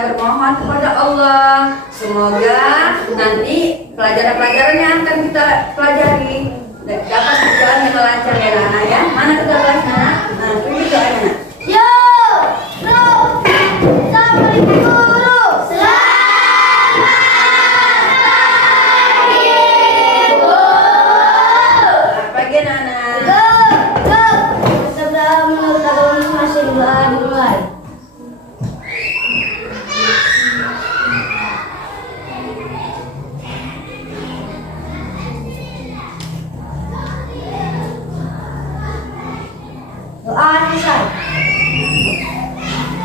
bermohon kepada Allah semoga nanti pelajaran-pelajaran yang akan kita pelajari dapat berjalan dengan lancar ya anak ya. Mana kita kelas anak? Nah, itu anak. Yo, Assalamualaikum guru. Selamat pagi anak. Sebelum menurut masih dimulai. Doa selesai.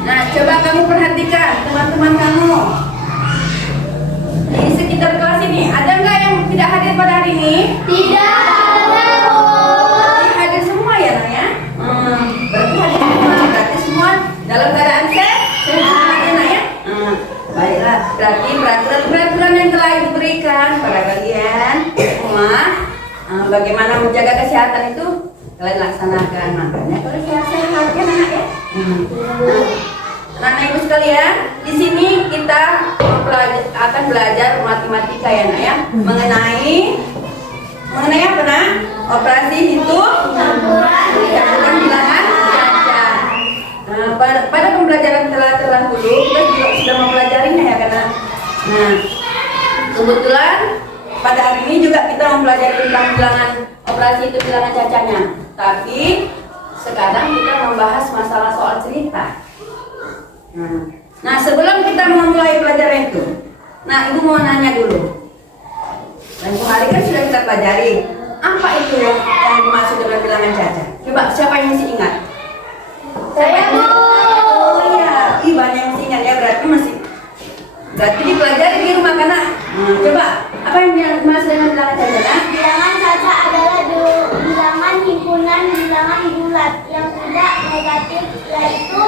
Nah, coba kamu perhatikan teman-teman kamu di sekitar kelas ini. Ada nggak yang tidak hadir pada hari ini? Tidak ada. Hadir semua ya, Nak ya? Berarti hadir semua. Berarti semua dalam keadaan sehat ya, Nak ya? Baiklah. Berarti peraturan-peraturan yang telah Ibu berikan pada kalian semua, bagaimana menjaga kesehatan itu kalian laksanakan. Makanya kalian sehat-sehat ya, Nak ya? Anak ibu sekalian, di sini kita akan belajar matematika ya, Nak ya, mengenai apa, Nak? Operasi hitung campuran bilangan cacat. Nah, pada pembelajaran terdahulu kita juga sudah mempelajarinya ya, karena kebetulan pada hari ini juga kita mempelajari tentang bilangan operasi itu bilangan cacanya. Tapi sekarang kita membahas masalah soal cerita. Nah, sebelum kita memulai pelajaran itu, nah ibu mau nanya dulu. Dan kemarin kan sudah kita pelajari apa itu yang dimaksud dengan bilangan cacat. Coba siapa yang masih ingat? Saya, Bu. Oh iya, banyak yang masih ingat ya, berarti dipelajari di rumah karena. Coba apa yang dimaksud dengan bilangan cacat? Bilangan cacat adalah bilangan himpunan bilangan bulat yang tidak negatif, yaitu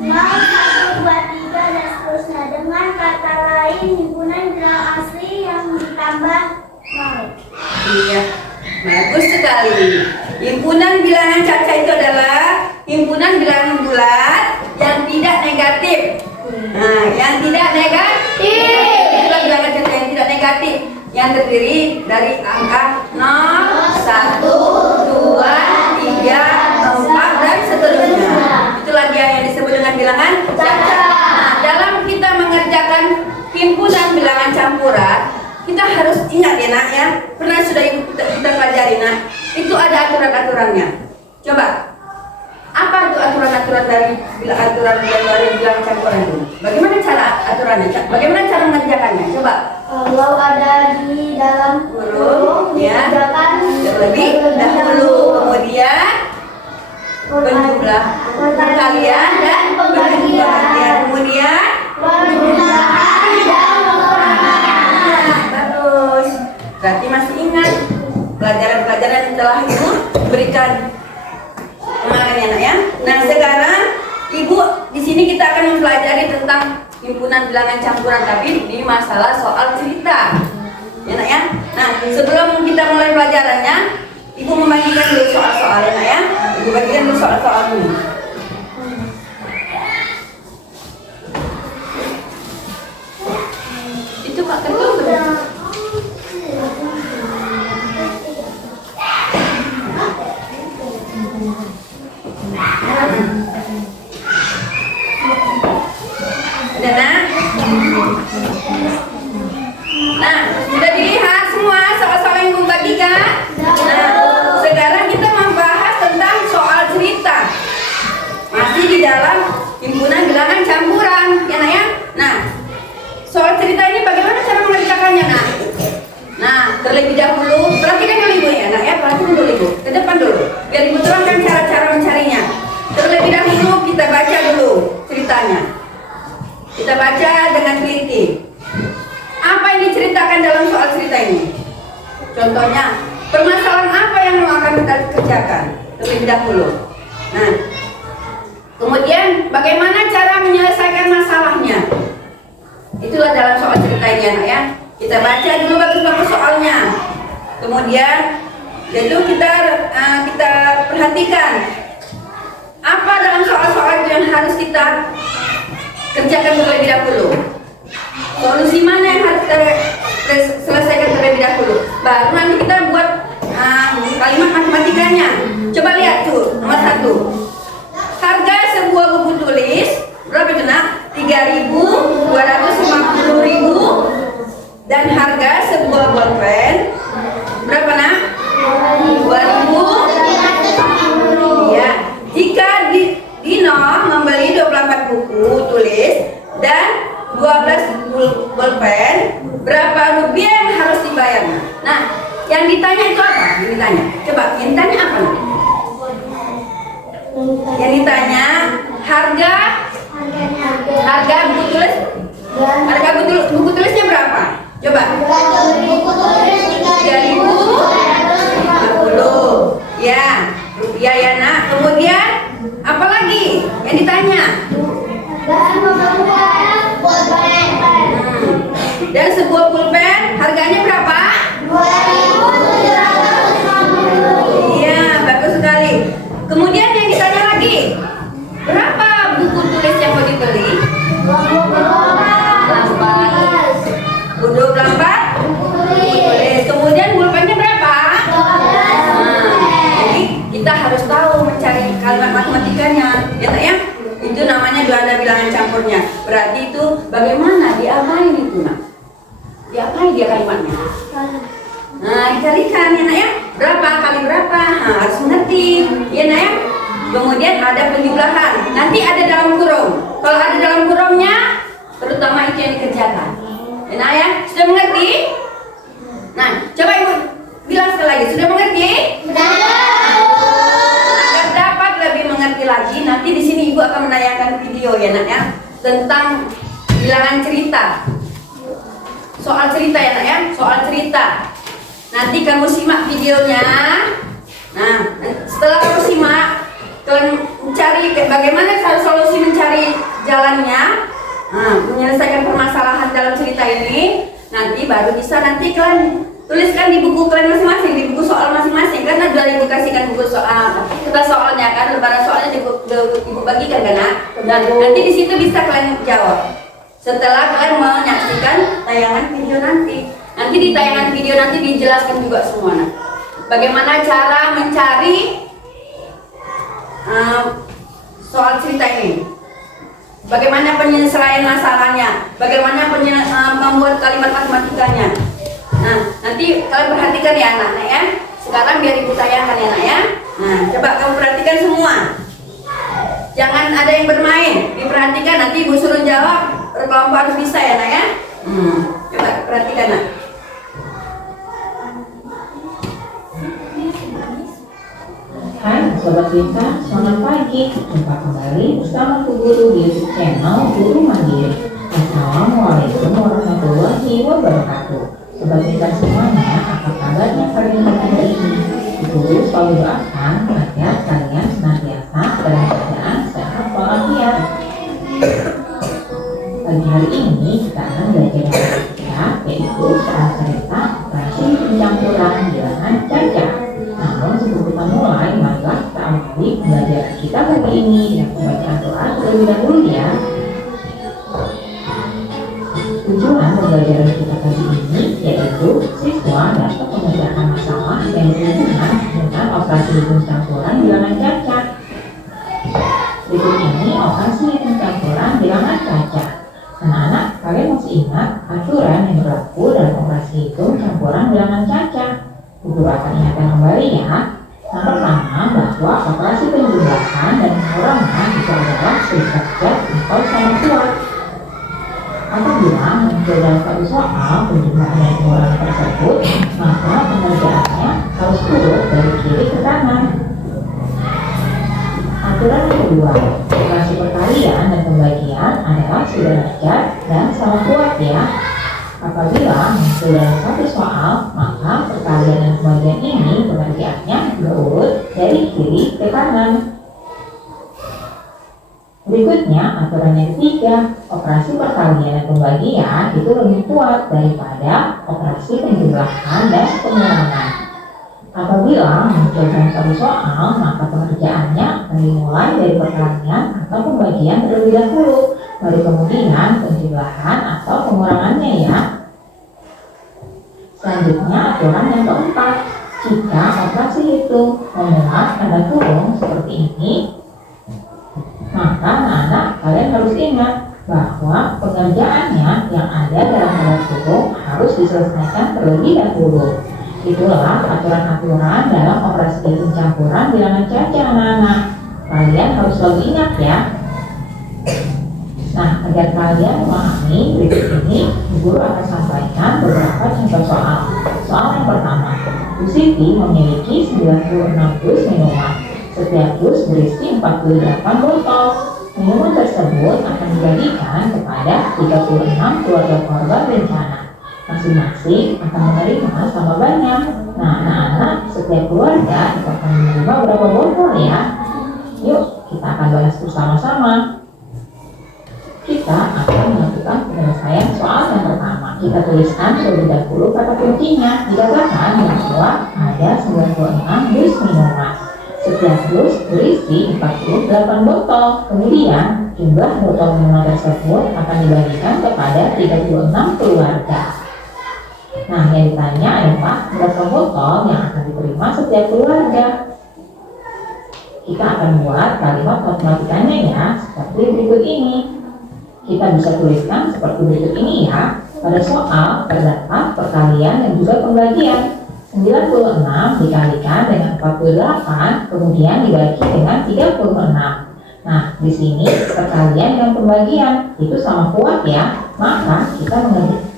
0, 1, 2, 3 dan seterusnya. Dengan kata lain, himpunan bilangan asli yang ditambah 0. Iya, bagus sekali. Himpunan bilangan cacat itu adalah himpunan bilangan bulat yang tidak negatif. Nah, yang tidak negatif. Itulah bilangan cacat yang tidak negatif, yang terdiri dari angka 0, 1, 2, 3, 4 dan seterusnya. Itulah dia yang disebut dengan bilangan cacat. Nah, dalam kita mengerjakan himpunan bilangan campuran, kita harus ingat ya, Nak ya. Pernah sudah kita pelajari, Nak. Itu ada aturan-aturannya. Coba, apa itu aturan-aturan dari bilangan campuran itu? Bagaimana cara aturannya? Bagaimana cara mengerjakannya? Coba. Kalau ada di dalam Huruf ya, kerjakan terlebih dahulu, kemudian penjumlah perkalian dan pembagian, kemudian penjumlahan dan pengurangan. Bagus. Berarti masih ingat pelajaran-pelajaran yang telah Ibu berikan kemarin ya, Nak ya. Nah, sekarang Ibu di sini kita akan mempelajari tentang himpunan bilangan campuran, tapi di masalah soal cerita. Ya, Nak ya. Nah, sebelum kita mulai pelajarannya, Ibu membagikan dulu soal-soal ya, Nak ya. Ibu bagikan dulu soal-soal dulu. Itu Pak tertutup. Udah, Nak? Nah, sudah dilihat semua soal-soal yang Ibu bagikan? Nah, sekarang kita membahas tentang soal cerita. Masih di dalam himpunan bilangan campuran, ya, Nak ya? Nah, soal cerita ini bagaimana cara mengerjakannya, Nak? Nah, terlebih dahulu, perhatikan dulu Ibu ya, Nak ya, perhatikan dulu Ibu. Ke depan dulu, biar Ibu terangkan cara-cara mencarinya. Terlebih dahulu kita baca dulu ceritanya. Kita baca dengan teliti. Apa yang diceritakan dalam soal cerita ini? Contohnya, permasalahan apa yang akan kita kerjakan terlebih dahulu. Nah, kemudian bagaimana cara menyelesaikan masalahnya? Itulah dalam soal cerita ini, Anak ya. Kita baca dulu bagus-bagus soalnya. Kemudian, itu kita perhatikan apa dalam soal-soal itu yang harus kita kerjakan terlebih dahulu. Solusi mana yang harus selesaikan terlebih dahulu, baru nanti kita buat kalimat matematikanya. Coba lihat tuh, nomor 1. Harga sebuah buku tulis berapa itu nak? 3.250.000. Dan harga sebuah bolpen berapa nak? 2.000. Ya. Jika Dino membeli 24 buku tulis dan 12 bolpen, berapa rupiah yang harus dibayar? Nah, yang ditanya itu apa? Yang ditanya. Coba, yang ditanya apa nak? Yang ditanya harga buku tulis. Harga buku tulisnya berapa? Coba. 3.250. Ya, rupiah ya nak. Kemudian apa lagi yang ditanya? Dan sebuah pulpen harganya berapa? 2.750. Iya, bagus sekali. Kemudian yang ditanya lagi, berapa buku tulis yang mau dibeli? 24 buku tulis. Kemudian pulpennya berapa? Jadi kita harus tahu mencari kalimat matematikanya, ya tak ya? Itu namanya ada bilangan campurnya. Berarti itu bagaimana diapain itu nak? Diapain dia kalimatnya? Nah, dikalikan ya nak ya. Berapa kali berapa? Nah, harus mengerti ya nak ya. Kemudian ada penjumlahan. Nanti ada dalam kurung. Kalau ada dalam kurungnya, terutama itu yang dikerjakan. Ya nak ya. Sudah mengerti? Nah, coba ibu bilang sekali lagi. Sudah mengerti? Agar dapat lebih mengerti lagi, nanti di sini ibu akan menayangkan video ya nak ya, tentang bilangan cerita. Soal cerita ya nak ya, soal cerita. Nanti kamu simak videonya. Nah, setelah kamu simak, kalian mencari bagaimana solusi mencari jalannya, menyelesaikan permasalahan dalam cerita ini. Nanti baru bisa nanti kalian tuliskan di buku kalian masing-masing, di buku soal masing-masing. Karena sudah ibu kasihkan buku soal, kita soalnya kan, lebaran soalnya ibu bagikan kan nak. Dan nanti di situ bisa kalian jawab. Setelah kalian menyaksikan tayangan video nanti. Nanti di tayangan video nanti dijelaskan juga semua nak. Bagaimana cara mencari soal cerita ini. Bagaimana penyelesaian masalahnya, bagaimana membuat kalimat matematikanya. Nah, nanti kalian perhatikan ya anak-anak ya. Sekarang biar ibu tayangkan ya anak ya. Nah, coba kamu perhatikan semua. Jangan ada yang bermain, diperhatikan. Nanti ibu suruh jawab, berkelompok harus bisa ya anak ya. Coba perhatikan nak. Hai Sobat Pintar, selamat pagi. Jumpa kembali bersama Bu Guru di YouTube channel Guru Mandiri. Assalamualaikum warahmatullahi wabarakatuh. Sobat Pintar semuanya, apa kabarnya kalian hari ini? Bu Guru selalu doakan agar kalian senantiasa dalam keadaan sehat walafiat. Pagi hari ini kita akan belajar yang ketiga, yaitu soal cerita operasi pencampuran bilangan caca. Namun sebelum kita mulai, marilah kita awali pembelajaran kita pagi ini dengan pembacaan doa terlebih dahulu ya. Tujuan pembelajaran kita pagi ini yaitu siswa dapat mengerjakan masalah yang berhubungan dengan operasi hitung campuran bilangan caca. Berikut ini operasi hitung campuran bilangan caca. Anak-anak, kalian masih ingat aturan yang berlaku dalam operasi hitung campuran bilangan caca? Guru akan ingatkan kembali ya. Yang pertama, bahwa operasi penjumlahan dan pengurangan itu adalah sejajar atau sama kuat. Apabila muncul dalam satu soal penjumlahan dan pengurangan tersebut, maka pengerjaannya harus urut dari kiri ke kanan. Aturan yang kedua, operasi perkalian dan pembagian adalah sederajat dan sama kuat ya. Apabila muncul dalam satu soal, maka perkalian dan pembagian ini pengerjaannya berurut dari kiri ke kanan. Berikutnya, aturan yang ketiga, operasi perkalian dan pembagian itu lebih kuat daripada operasi penjumlahan dan pengurangan. Apabila muncul dalam satu soal, maka pengerjaannya akan dimulai dari perkalian atau pembagian terlebih dahulu. Baru kemudian penjumlahan atau pengurangannya ya. Selanjutnya aturan yang keempat, jika operasi itu memuat tanda kurung seperti ini, maka anak-anak kalian harus ingat bahwa pengerjaannya yang ada dalam tanda kurung harus diselesaikan terlebih dahulu. Itulah aturan-aturan dalam operasi hitung campuran bilangan caca anak-anak. Kalian harus selalu ingat ya. Nah, agar kalian memahami berikut ini, guru akan sampaikan beberapa contoh soal. Soal yang pertama, Bu Siti memiliki 96 dus minuman. Setiap dus berisi 48 botol. Minuman tersebut akan dibagikan kepada 36 keluarga korban bencana. Masing-masing akan menerima sama banyak. Nah, anak-anak, setiap keluarga akan menerima berapa botol ya? Yuk, kita akan bahas bersama-sama. Kita akan melakukan penyelesaian soal yang pertama. Kita tuliskan terlebih dahulu kata kuncinya. Dikatakan bahwa ada 96 dus minuman. Setiap dus berisi 48 botol. Kemudian, jumlah botol minuman tersebut akan dibagikan kepada 36 keluarga. Nah, yang ditanya adalah berapa botol yang akan diterima setiap keluarga. Kita akan buat kalimat matematikanya ya, seperti berikut ini. Kita bisa tuliskan seperti berikut ini ya. Pada soal terdapat perkalian dan juga pembagian. 96 dikalikan dengan 48, kemudian dibagi dengan 36. Nah, di sini perkalian dan pembagian itu sama kuat ya. Maka kita mengerjakan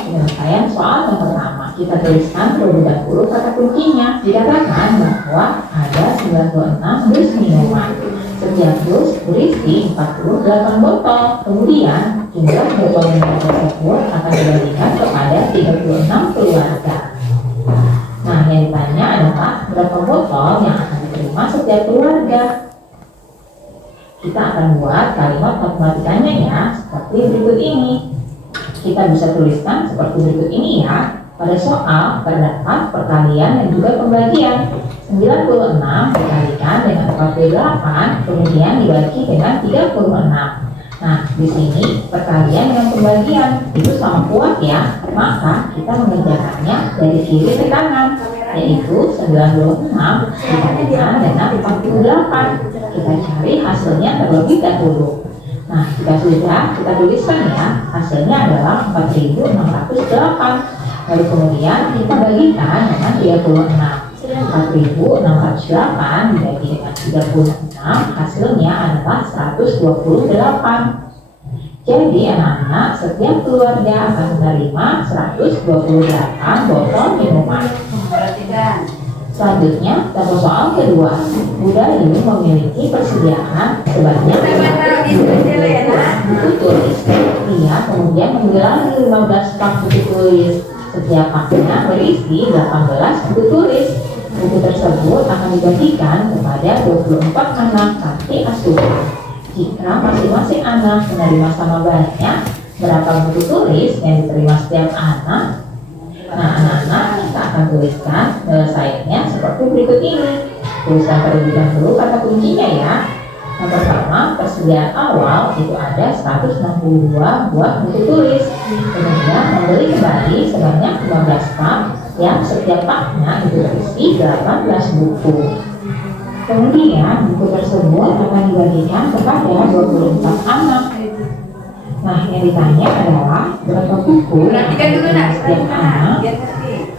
penyelesaian soal yang pertama. Kita tuliskan terlebih dahulu kata kuncinya. Dikatakan bahwa ada 96 dus minuman. Setiap dus berisi 48 botol. Kemudian jumlah botol minuman tersebut akan dibagikan kepada 36 keluarga. Nah, yang ditanya adalah berapa botol yang akan diterima setiap keluarga. Kita akan buat kalimat matematikanya ya, seperti berikut ini. Kita bisa tuliskan seperti berikut ini ya. Pada soal terdapat perkalian dan juga pembagian. 96 dikalikan dengan 48, kemudian dibagi dengan 36. Nah, di sini perkalian dengan pembagian itu sama kuat ya. Maka kita mengerjakannya dari kiri ke kanan, yaitu 96 dikalikan dengan 48. Kita cari hasilnya terlebih dahulu. Nah, jika sudah, kita tuliskan ya, hasilnya adalah 4608. Lalu kemudian kita bagikan dengan 36. 4608 dibagi dengan 36, hasilnya adalah 128. Jadi anak-anak, setiap keluarga akan menerima 128 botol minuman. Selanjutnya, contoh soal kedua. Budayu memiliki persediaan sebanyak 50 buku tulis. Ia kemudian mengambil lagi 15 pak buku tulis. Setiap paknya berisi 18 buku tulis. Buku tersebut akan dibagikan kepada 24 anak panti asuhan. Jika masing-masing anak menerima sama banyak, berapa buku tulis yang diterima setiap anak? Nah, anak-anak, kita akan tuliskan penyelesaiannya seperti berikut ini. Tuliskan terlebih dahulu kata kuncinya ya. Yang pertama, persediaan awal itu ada 162 buah buku tulis. Kemudian membeli kembali sebanyak 15 pak yang setiap paknya itu berisi 18 buku. Kemudian buku tersebut akan dibagikan kepada 24 anak. Nah, yang ditanya adalah berapa buku yang akan diterima setiap anak.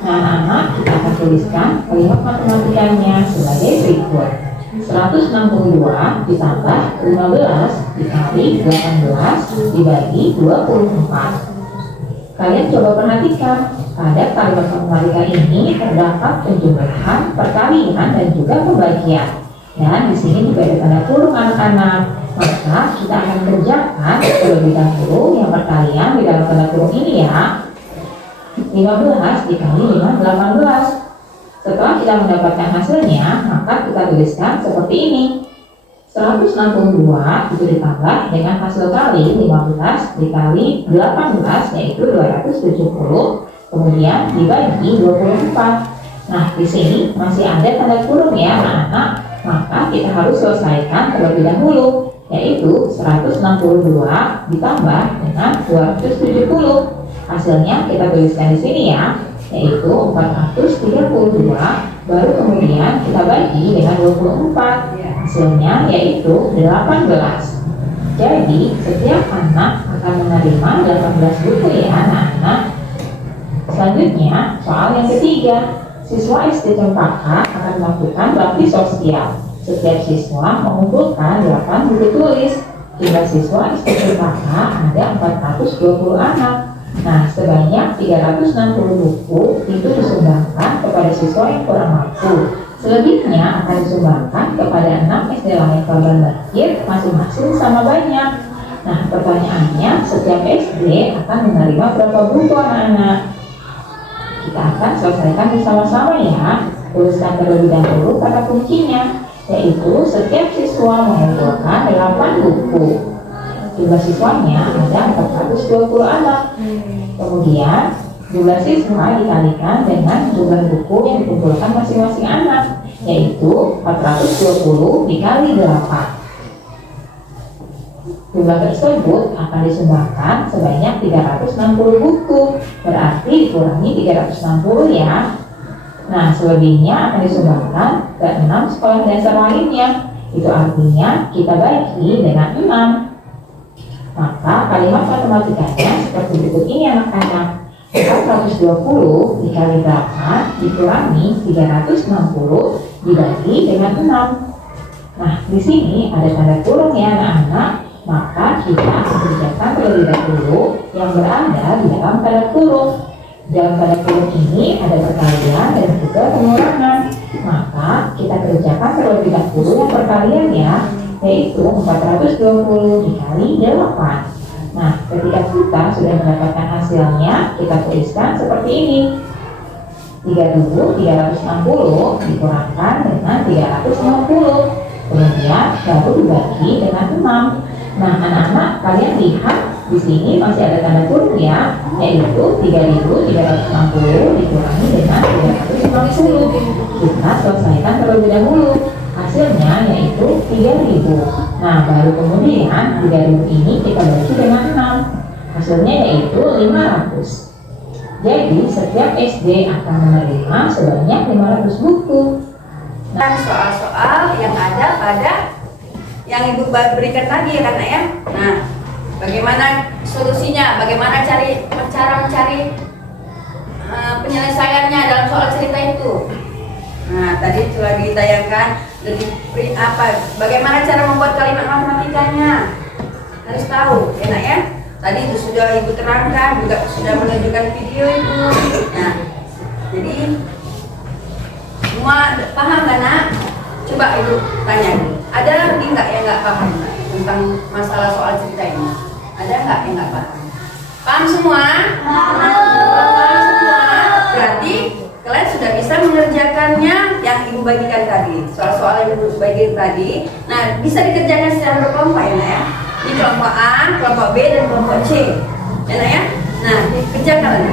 Nah, anak, kita akan tuliskan kalimat matematikanya sebagai berikut. 162 ditambah 15 dikali 18 dibagi 24. Kalian coba perhatikan, pada kalimat matematika ini terdapat penjumlahan, perkalian, dan juga pembagian. Dan di sini juga ada tanda kurung anak-anak. Maka kita akan kerjakan terlebih dahulu yang perkalian di dalam tanda kurung ini ya. 15 dikali 18. Setelah kita mendapatkan hasilnya, maka kita tuliskan seperti ini. 162 itu ditambah dengan hasil kali 15 dikali 18, yaitu 270. Kemudian dibagi 24. Nah, di sini masih ada tanda kurung ya anak-anak, maka kita harus selesaikan terlebih dahulu, yaitu 162 ditambah dengan 270. Hasilnya kita tuliskan di sini ya, yaitu 432, baru kemudian kita bagi dengan 24. Hasilnya yaitu 18. Jadi setiap anak akan menerima 18 buku ya anak-anak. Selanjutnya soal yang ketiga, siswa SD Cempaka akan melakukan bakti sosial. Setiap siswa mengumpulkan 8 buku tulis. Jumlah siswa SD Cempaka ada 420 anak. Nah, sebanyak 360 buku itu disumbangkan kepada siswa yang kurang mampu. Selebihnya akan disumbangkan kepada 6 SD lain korban banjir, masing-masing sama banyak. Nah, pertanyaannya, setiap SD akan menerima berapa buku anak-anak? Kita akan selesaikan bersama-sama ya. Tuliskan terlebih dahulu kata kuncinya, yaitu setiap siswa mengumpulkan 8 buku. Jumlah siswanya ada 420 anak. Kemudian jumlah siswa dikalikan dengan jumlah buku yang dikumpulkan masing-masing anak, yaitu 420 dikali 8. Jumlah tersebut akan disumbangkan sebanyak 360 buku, berarti dikurangi 360 ya. Nah, selebihnya akan disumbangkan ke 6 sekolah dasar lainnya. Itu artinya kita bagi dengan 6. Maka kalimat matematikanya seperti berikut ini anak-anak. 420 dikali 8 dikurangi 360 dibagi dengan 6. Nah, di sini ada tanda kurung ya anak-anak. Maka kita akan kerjakan terlebih dahulu yang berada di dalam tanda kurung. Dalam tanda kurung ini ada perkalian dan juga pengurangan. Maka kita kerjakan terlebih dahulu yang perkalian ya, yaitu 420 dikali 8. Nah, ketika kita sudah mendapatkan hasilnya, kita tuliskan seperti ini. 3.360 dikurangkan dengan 360. Kemudian baru dibagi dengan 6. Nah, anak-anak, kalian lihat di sini masih ada tanda kurung ya, yaitu 3.360 dikurangi dengan 360. Kita selesaikan terlebih dahulu. Hasilnya yaitu 3.000. Nah, baru kemudian 3.000 ini kita bagi dengan 6. Hasilnya yaitu 500. Jadi setiap SD akan menerima sebanyak 500 buku. Nah, soal-soal yang ada pada yang Ibu berikan tadi ya kan ya. Nah, bagaimana solusinya? Bagaimana cara mencari penyelesaiannya dalam soal cerita itu? Nah, tadi telah ditayangkan bagaimana cara membuat kalimat matematikanya. Harus tahu, ya nak ya. Tadi itu sudah Ibu terangkan, juga sudah menunjukkan video itu. Nah, jadi semua paham kan nak? Coba Ibu tanya, ada lagi nggak yang nggak paham tentang masalah soal cerita ini? Ada nggak yang nggak paham? Paham semua? Paham semua. Berarti kalian sudah bisa mengerjakannya yang Ibu bagikan tadi. Soal-soal yang Ibu bagikan tadi. Nah, bisa dikerjakan secara berkelompok ya nak ya. Ini kelompok A, kelompok B, dan kelompok C. Ya nak ya. Nah, kerjakan.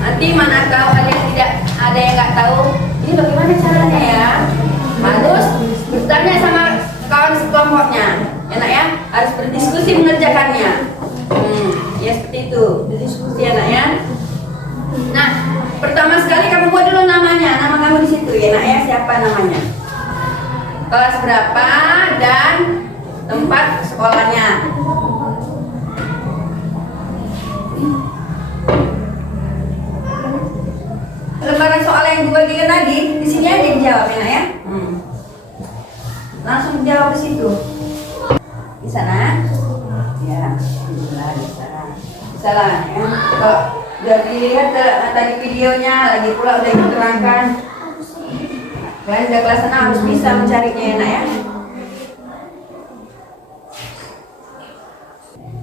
Nanti mana tahu ada yang tidak, ada yang nggak tahu. Ini bagaimana caranya ya? Harus bertanya sama kawan sekelompoknya, ya nak ya. Harus berdiskusi mengerjakannya. Ya seperti itu, berdiskusi ya nak ya. Nah, pertama sekali kamu buat dulu namanya, nama kamu di situ ya nak ya. Siapa namanya? Kelas berapa dan tempat sekolahnya. Lembaran soal yang dibagikan tadi, di sini aja dijawab ya nak ya. Langsung jawab di situ. Di sana? Ya, di sana. Bisa lah ya. Kalau udah dilihat tadi videonya, lagi pula udah diterangkan. Kalian udah kelas 6 harus bisa mencarinya ya nak ya.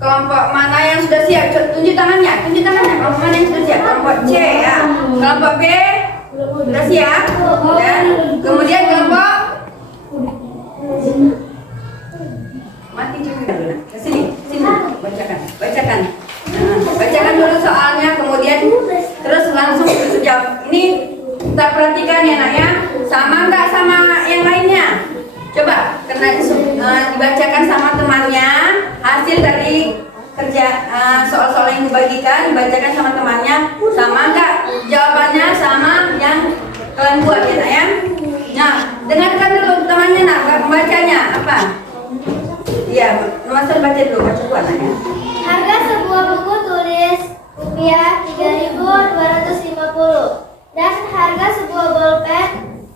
Kelompok mana yang sudah siap? Tunjuk tangannya. Kelompok mana yang sudah siap? Kelompok C ya. Kelompok B sudah siap. Dan kemudian kelompok mati juga. Kesini, bacakan. Bacakan dulu soalnya, kemudian terus langsung jawab. Ini dibacakan sama temannya hasil dari kerja soal-soal yang dibagikan, dibacakan sama temannya. Sama enggak jawabannya sama yang kalian buat ya nak ya? Nah, dengarkan dulu temannya nak, membacanya apa? Iya, Mas baca dulu, baca buat nak ya. Harga sebuah buku tulis rupiah 3.250 dan harga sebuah bolpen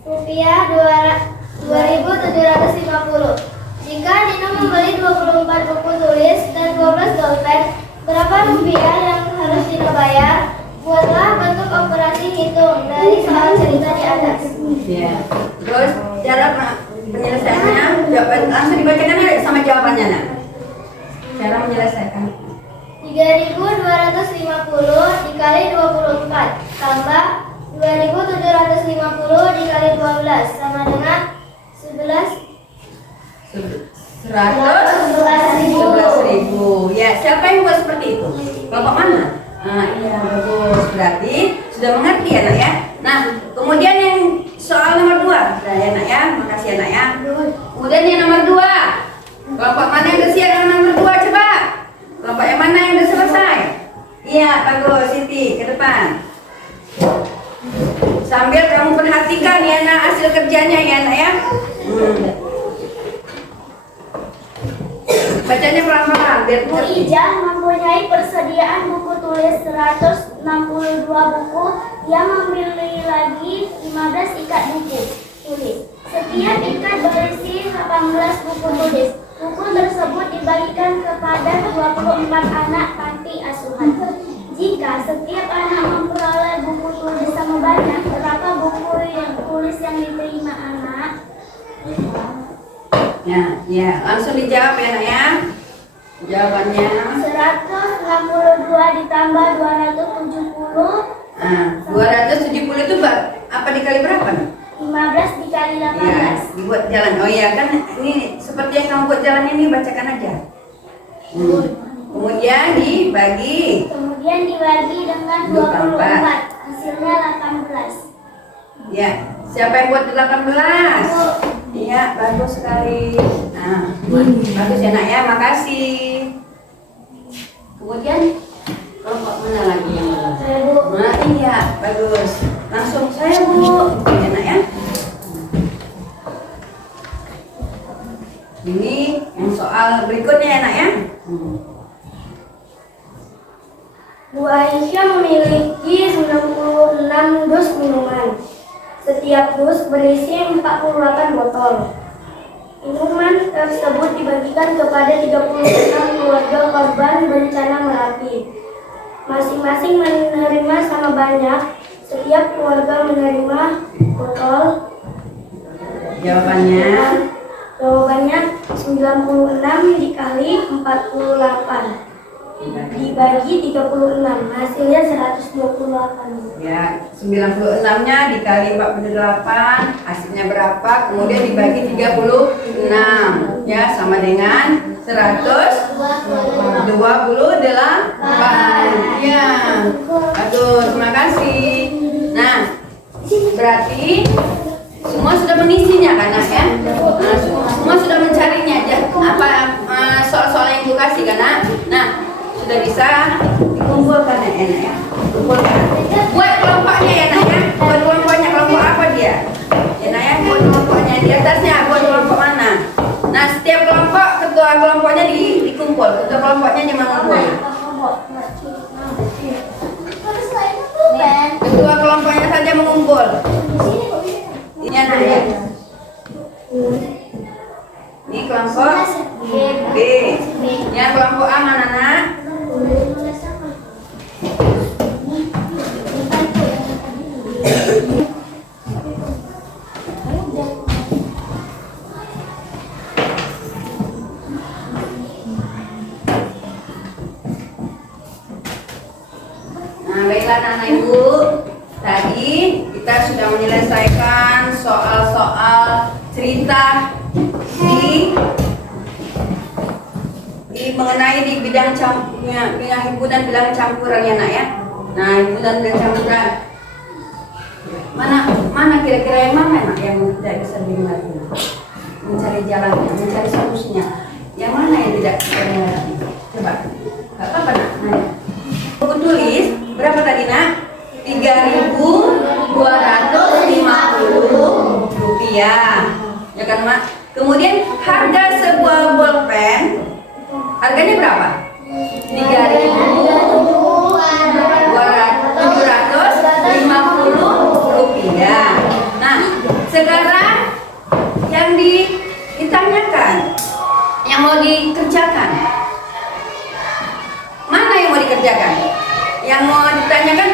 rupiah 2.750. Jika Dina membeli 24 buku tulis dan 12 bolpen, berapa rupiah yang harus Dina bayar? Buatlah bentuk operasi hitung dari soal cerita di atas. Ya. Terus cara penyelesaiannya, jawaban langsung dibacakan aja sama jawabannya nak. Cara menyelesaikan. 3.250 dikali 24 tambah 2.750 dikali 12 sama dengan 11.000. Ya, siapa yang buat seperti itu? Kelompok mana? Iya, bagus. Berarti sudah mengerti ya nak ya. Nah, kemudian yang soal nomor 2. Nah ya nak ya, makasih ya nak ya. Kemudian yang nomor 2. Kelompok mana yang udah siap dengan nomor 2 coba? Kelompok yang mana yang udah selesai? Iya, bagus Siti, ke depan. Sambil kamu perhatikan ya nak hasil kerjanya ya nak ya. Bacanya pelan-pelan biar Bu Ijah mempunyai persediaan buku tulis 162 buku. Ia memilih lagi 15 ikat buku tulis. Setiap ikat berisi 18 buku tulis. Buku tersebut dibagikan kepada 24 anak panti asuhan. Jika setiap anak memperoleh buku tulis sama banyak, berapa buku yang tulis yang diterima anak? Ya, langsung dijawab ya nak ya. Jawabannya 162 ditambah 270. 270 itu apa dikali berapa nih? 15 dikali 18. Ya, dibuat jalan. Oh iya kan ini seperti yang kamu buat jalannya nih, bacakan aja. Kemudian dibagi dengan 24. Hasilnya 18. Ya, siapa yang buat 18? Iya, bagus sekali. Nah, bagus ya nak ya, makasih. Kemudian kelompok mana lagi yang belum? Saya Bu. Nah, iya, bagus. Langsung saya Bu. Ya nak ya. Ini yang soal berikutnya ya nak ya. Bu Aisyah memiliki 96 dus minuman. Setiap dus berisi 48 botol. Minuman tersebut dibagikan kepada 36 keluarga korban bencana Merapi. Masing-masing menerima sama banyak. Setiap keluarga menerima botol. Jawabannya 96 dikali 48 dibagi 36, hasilnya 128. ya, 96-nya dikali 48 hasilnya berapa? Kemudian dibagi 36 ya, sama dengan 128. Ya, aduh, terima kasih. Nah, berarti semua sudah mengisinya kan nak ya? Nah, semua sudah mencarinya aja. Apa soal-soal yang edukasi kan nak? Nah, sudah bisa dikumpulkan ya enak ya. Kumpulkan. Buat kelompoknya ya nak ya. Buat kelompoknya, kelompok apa dia? Ya nak ya, buat kelompoknya di atasnya buat kelompok mana? Nah, setiap kelompok ketua kelompoknya dikumpul. Ketua kelompoknya yang mengumpul. Ketua kelompoknya saja mengumpul. Ini nak ya. Ini kelompok B. Yang kelompok A mana nak? Nah, baiklah anak ibu. Tadi kita sudah menyelesaikan soal-soal cerita mengenai di bidang himpunan bilangan campuran ya nak ya. Nah, himpunan bilangan campuran mana kira-kira yang mana nak yang tidak bisa dimengerti? mencari jalannya, mencari solusinya. Yang mana yang tidak kita lewati? Coba, nggak apa-apa nak. Nah, buku tulis berapa tadi nak? 3.250 rupiah, ya kan mak? Kemudian harga sebuah bolpen, harganya berapa? 3.750 rupiah. Nah, sekarang yang ditanyakan, yang mau dikerjakan, mana yang mau dikerjakan? Yang mau ditanyakan,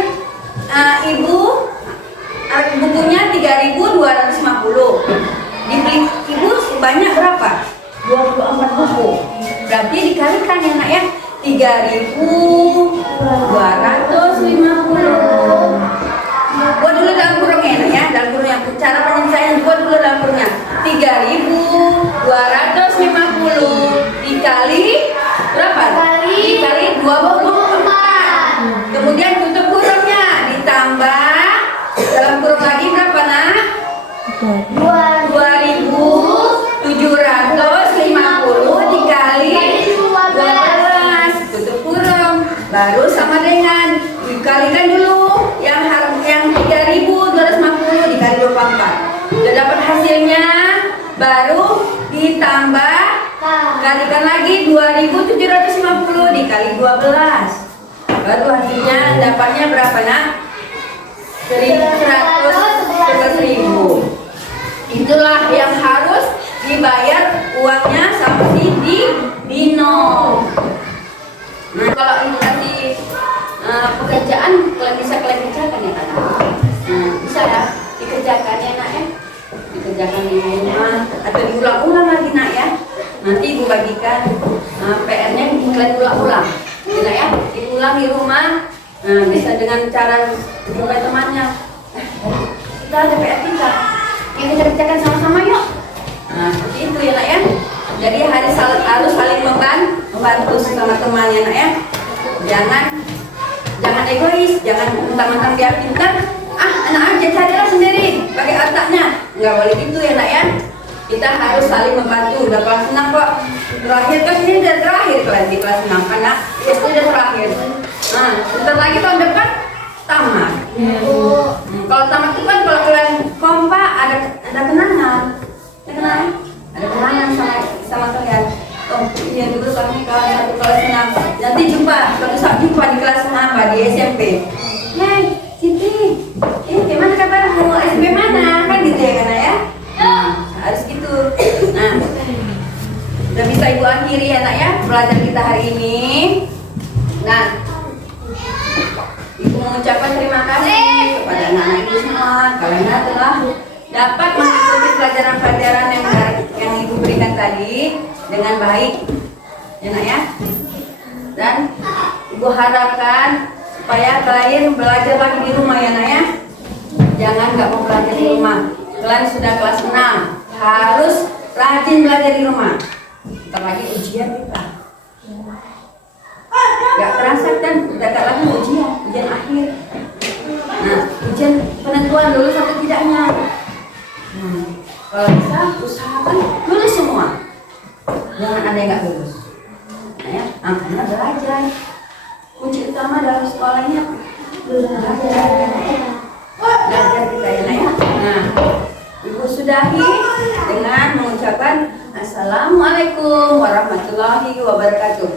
ibu, bukunya 3.250. Dibeli ibu sebanyak berapa? 24 buku. Berarti dikalikan ya nak ya, 3.250. Buat dulu dalam kurungnya ya, dalam kurung yang cara penyelesaian buat dulu dalam kurungnya. 3.250 dikali berapa? Dikali 24. Kemudian tutup kurungnya, ditambah dalam kurung lagi berapa nak? 2.750 dikali 12, tutup kurung, baru sama dengan dikalikan dulu yang 3.250 dikali 24. Sudah dapat hasilnya, baru ditambah, kalikan lagi 2.750 dikali 12. Baru hasilnya dapatnya berapa nak? 111.000. Itulah yang harus dibayar uangnya sama si Dino. Nah, kalau ini tadi pekerjaan kalian bisa kerjakan ya kan? Nah, bisa ya dikerjakan ya nak ya, dikerjakan di rumah atau diulang-ulang lagi nak ya. Nanti ibu bagikan PR-nya kalian ulang-ulang, ya nak ya, diulang di rumah. Nah, bisa dengan cara jumpai temannya. Kita ada PR kita. Kita kerjakan sama-sama yuk. Nah, seperti itu ya nak ya. Jadi harus saling membantu sama temannya nak ya. Jangan egois, jangan mentang-mentang dia pintar. Anak aja carilah sendiri, pakai otaknya. Nggak boleh gitu ya nak ya. Kita harus saling membantu. Udah kelas 6 kok. Terakhir kan ini udah terakhir kelas di kelas 6 kan nak. Itu udah terakhir. Nah, sebentar lagi tahun depan tamat. Kalau tamat itu kan kalau kalian kompak ada kenangan, ada kenangan sama kalian. Oh iya dulu kami kelas 1 kelas 6. Nanti suatu saat jumpa di kelas apa di SMP. Hai Siti, gimana kabarmu? SMP mana? Kan gitu ya kan ya? Harus gitu. Nah, udah bisa ibu akhiri ya nak ya belajar kita hari ini. Nah, ibu mengucapkan terima kasih kepada anak-anak ibu semua karena telah dapat mengikuti pelajaran-pelajaran yang ibu berikan tadi dengan baik, ya nak ya. Dan ibu harapkan supaya kalian belajar lagi di rumah ya nak ya. Jangan nggak mau belajar di rumah. Kalian sudah kelas 6, harus rajin belajar di rumah. Bentar lagi ujian kita. Gak terasa kan, dekat lagi ujian akhir. Nah, ujian penentuan lulus atau tidaknya. Kalau bisa usahakan lulus semua. Jangan ada yang gak lulus. Nah ya, karena belajar. Kunci utama dalam sekolahnya belajar kita ya. Nah, ibu sudahi dengan mengucapkan Assalamualaikum warahmatullahi wabarakatuh.